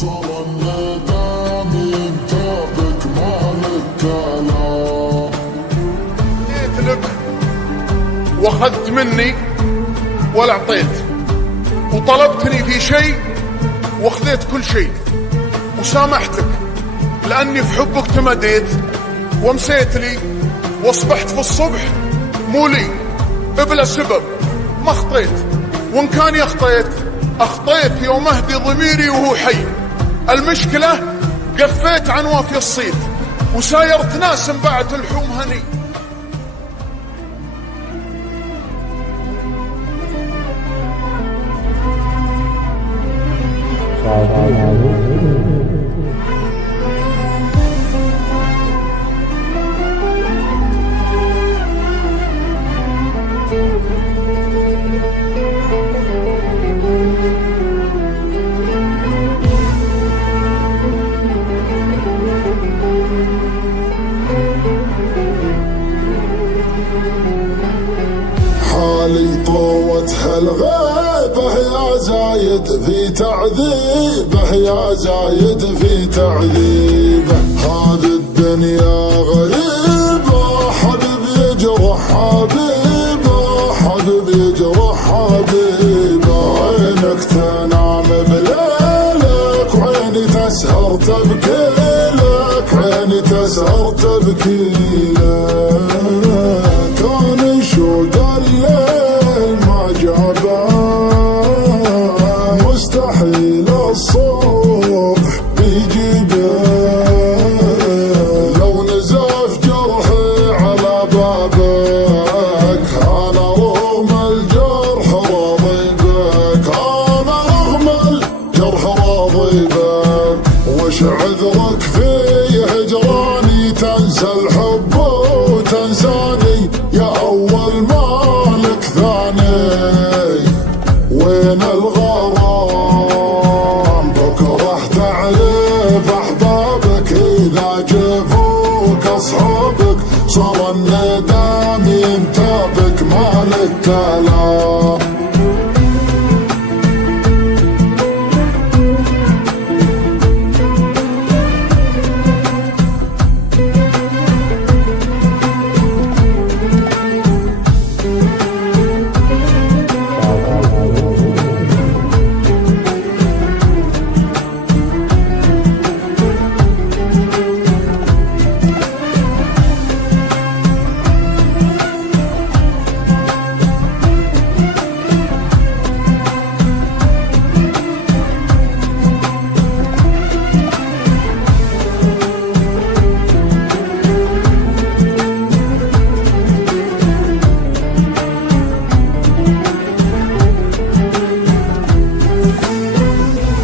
صار الندم ينتابك مالك كلام. جيت لك واخذت مني ولا اعطيت، وطلبتني في شيء واخذت كل شيء، وسامحتك لاني في حبك تمديت ومسيت لي، واصبحت في الصبح مو لي بلا سبب ما خطيت. وان كان اخطيت يوم اهدي ضميري وهو حي. المشكلة قفيت عن وافي الصيد وسايرت ناس بعد الحوم هني. حالي طوتها الغيبة يا زايد في تعذيبه، يا زايد في تعذيبه. هذه الدنيا غريبة، حبيب يجرح حبيبه، حبيب يجرح حبيبه. عينك تنام بليلك وعيني تسهر تبكي لك، عيني تسهر تبكي لك. كان شوق الليل ما جابه، مستحيل الصبح بيجيبه. لو نزف جرحي على بابك، انا رغم الجرح راضي بك، انا رغم الجرح راضي بك. وش عذرك في هجراني؟ تنسى الحب وتنساني يا أول مالك ثاني. وين الغرام؟ بكره تعرف أحبابك إذا جفوك أصحابك. صار الندم ينتابك مالك كلام.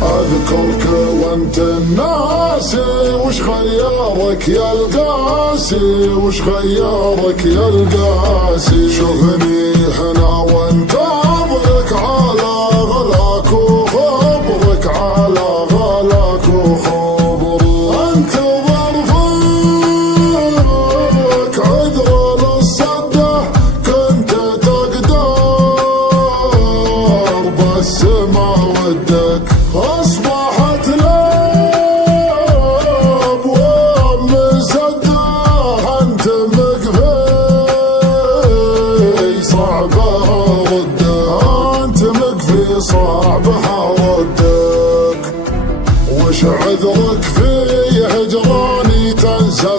اذكرك وانت الناسي، وش غيرك يا القاسي؟ وش غيرك يا القاسي؟ شوفني هنا وانت ابرك على غلاك وخبرك، على غلاك وخبرك. انت ظرفك عذر للصده، كنت تقدر بس ما ودك. أصبحت لأبواب مسده، أنت مقفي صعبها ردك، أنت مقفي صعبها ردك. وش عذرك في هجراني؟ تنسى